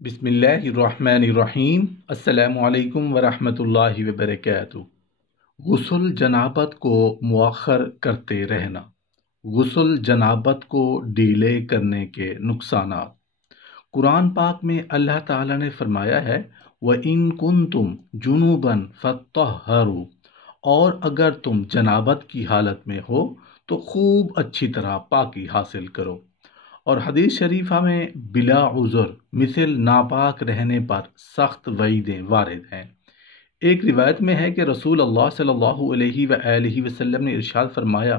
بسم اللہ الرحمن الرحیم۔ السلام علیکم ورحمۃ اللہ وبرکاتہ۔ غسل جنابت کو مؤخر کرتے رہنا، غسل جنابت کو ڈیلے کرنے کے نقصانات۔ قرآن پاک میں اللہ تعالیٰ نے فرمایا ہے وَإِن كُنتُمْ جُنُوبًا فَطَهَّرُوا، اور اگر تم جنابت کی حالت میں ہو تو خوب اچھی طرح پاکی حاصل کرو۔ اور حدیث شریفہ میں بلا عذر مثل ناپاک رہنے پر سخت وعیدیں وارد ہیں۔ ایک روایت میں ہے کہ رسول اللہ صلی اللہ علیہ وآلہ وسلم نے ارشاد فرمایا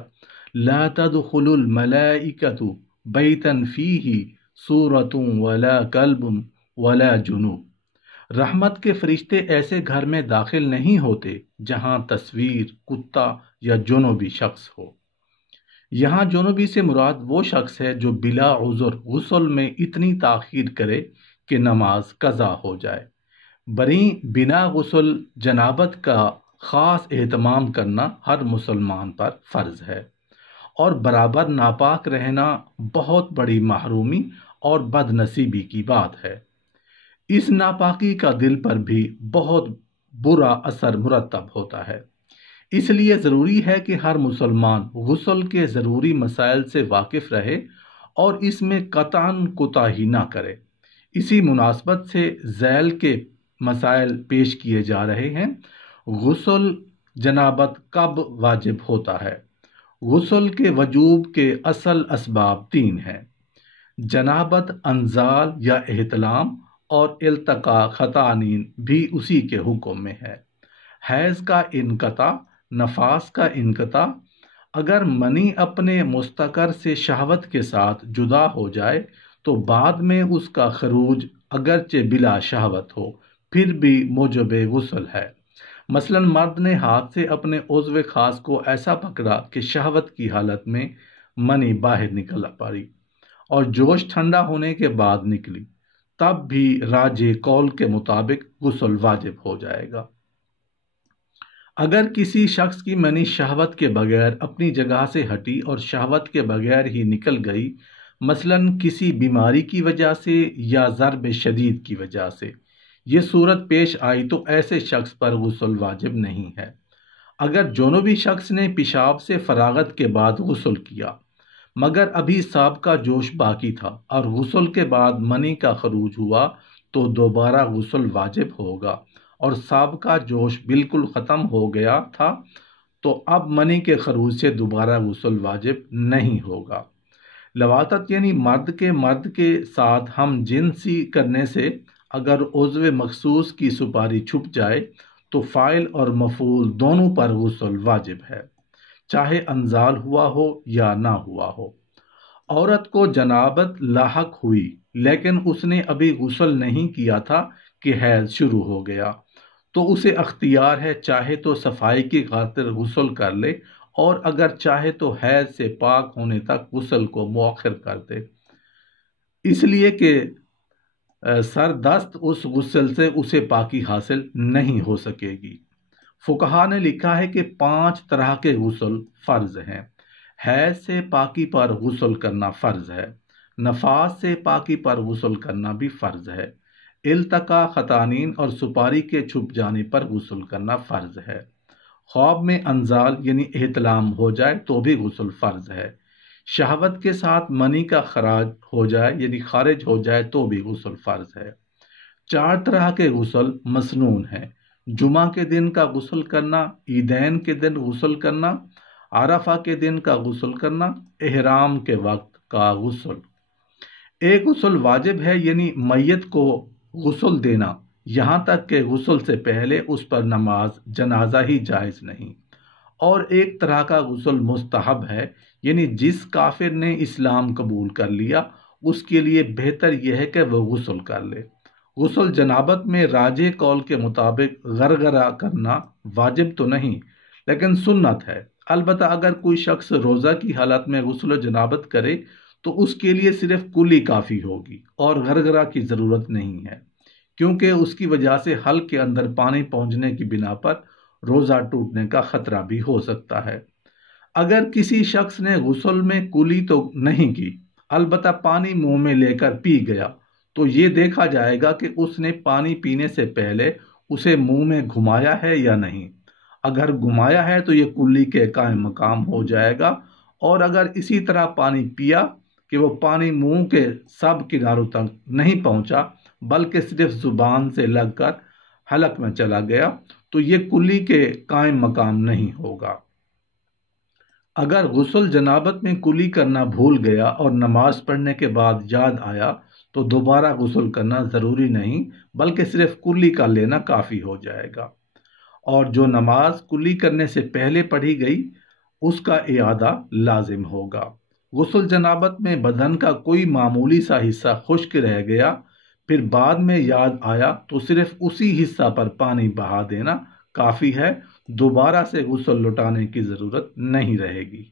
لا تدخل الملائکۃ بیتا فیہ صورۃ ولا کلب ولا جنوب، رحمت کے فرشتے ایسے گھر میں داخل نہیں ہوتے جہاں تصویر کتا یا جنوبی شخص ہو۔ یہاں جنوبی سے مراد وہ شخص ہے جو بلا عذر غسل میں اتنی تاخیر کرے کہ نماز قضا ہو جائے۔ بنا غسل جنابت کا خاص اہتمام کرنا ہر مسلمان پر فرض ہے، اور برابر ناپاک رہنا بہت بڑی محرومی اور بد نصیبی کی بات ہے۔ اس ناپاکی کا دل پر بھی بہت برا اثر مرتب ہوتا ہے۔ اس لیے ضروری ہے کہ ہر مسلمان غسل کے ضروری مسائل سے واقف رہے اور اس میں قطعاً کوتاہی نہ کرے۔ اسی مناسبت سے ذیل کے مسائل پیش کیے جا رہے ہیں۔ غسل جنابت کب واجب ہوتا ہے؟ غسل کے وجوب کے اصل اسباب 3 ہیں۔ جنابت انزال یا احتلام اور التقاء ختانین بھی اسی کے حکم میں ہے۔ حیض کا انقطاع، نفاس کا انقطاع، اگر منی اپنے مستقر سے شہوت کے ساتھ جدا ہو جائے تو بعد میں اس کا خروج اگرچہ بلا شہوت ہو پھر بھی موجب غسل ہے۔ مثلا مرد نے ہاتھ سے اپنے عضو خاص کو ایسا پکڑا کہ شہوت کی حالت میں منی باہر نکل پڑی اور جوش ٹھنڈا ہونے کے بعد نکلی، تب بھی راجح قول کے مطابق غسل واجب ہو جائے گا۔ اگر کسی شخص کی منی شہوت کے بغیر اپنی جگہ سے ہٹی اور شہوت کے بغیر ہی نکل گئی، مثلا کسی بیماری کی وجہ سے یا ضرب شدید کی وجہ سے یہ صورت پیش آئی تو ایسے شخص پر غسل واجب نہیں ہے۔ اگر جنوبی شخص نے پیشاب سے فراغت کے بعد غسل کیا مگر ابھی سابقہ جوش باقی تھا اور غسل کے بعد منی کا خروج ہوا تو دوبارہ غسل واجب ہوگا، اور سابقہ جوش بالکل ختم ہو گیا تھا تو اب منی کے خروج سے دوبارہ غسل واجب نہیں ہوگا۔ لواطت یعنی مرد کے ساتھ ہم جنسی کرنے سے اگر عضو مخصوص کی سپاری چھپ جائے تو فاعل اور مفعول دونوں پر غسل واجب ہے، چاہے انزال ہوا ہو یا نہ ہوا ہو۔ عورت کو جنابت لاحق ہوئی لیکن اس نے ابھی غسل نہیں کیا تھا کہ حیض شروع ہو گیا تو اسے اختیار ہے، چاہے تو صفائی کی خاطر غسل کر لے اور اگر چاہے تو حیض سے پاک ہونے تک غسل کو مؤخر کر دے، اس لیے کہ سردست اس غسل سے اسے پاکی حاصل نہیں ہو سکے گی۔ فقہا نے لکھا ہے کہ 5 طرح کے غسل فرض ہیں۔ حیض سے پاکی پر غسل کرنا فرض ہے، نفاس سے پاکی پر غسل کرنا بھی فرض ہے، التقاء ختانین اور سپاری کے چھپ جانے پر غسل کرنا فرض ہے، خواب میں انزال یعنی احتلام ہو جائے تو بھی غسل فرض ہے، شہوت کے ساتھ منی کا خراج ہو جائے یعنی خارج ہو جائے تو بھی غسل فرض ہے۔ 4 طرح کے غسل مسنون ہیں: جمعہ کے دن کا غسل کرنا، عیدین کے دن غسل کرنا، عرفہ کے دن کا غسل کرنا، احرام کے وقت کا غسل۔ ایک غسل واجب ہے یعنی میت کو غسل دینا، یہاں تک کہ غسل سے پہلے اس پر نماز جنازہ ہی جائز نہیں۔ اور ایک طرح کا غسل مستحب ہے یعنی جس کافر نے اسلام قبول کر لیا اس کے لیے بہتر یہ ہے کہ وہ غسل کر لے۔ غسل جنابت میں راجح قول کے مطابق غرغرہ کرنا واجب تو نہیں لیکن سنت ہے، البتہ اگر کوئی شخص روزہ کی حالت میں غسل جنابت کرے تو اس کے لیے صرف کلی کافی ہوگی اور غرغرہ کی ضرورت نہیں ہے، کیونکہ اس کی وجہ سے حلق کے اندر پانی پہنچنے کی بنا پر روزہ ٹوٹنے کا خطرہ بھی ہو سکتا ہے۔ اگر کسی شخص نے غسل میں کلی تو نہیں کی، البتہ پانی منہ میں لے کر پی گیا تو یہ دیکھا جائے گا کہ اس نے پانی پینے سے پہلے اسے منہ میں گھمایا ہے یا نہیں۔ اگر گھمایا ہے تو یہ کلی کے قائم مقام ہو جائے گا، اور اگر اسی طرح پانی پیا کہ وہ پانی منہ کے سب کناروں تک نہیں پہنچا بلکہ صرف زبان سے لگ کر حلق میں چلا گیا، تو یہ کلی کے قائم مقام نہیں ہوگا۔ اگر غسل جنابت میں کلی کرنا بھول گیا اور نماز پڑھنے کے بعد یاد آیا تو دوبارہ غسل کرنا ضروری نہیں، بلکہ صرف کلی کر لینا کافی ہو جائے گا۔ اور جو نماز کلی کرنے سے پہلے پڑھی گئی اس کا اعادہ لازم ہوگا۔ غسل جنابت میں بدن کا کوئی معمولی سا حصہ خشک رہ گیا، پھر بعد میں یاد آیا تو صرف اسی حصہ پر پانی بہا دینا کافی ہے، دوبارہ سے غسل لٹانے کی ضرورت نہیں رہے گی۔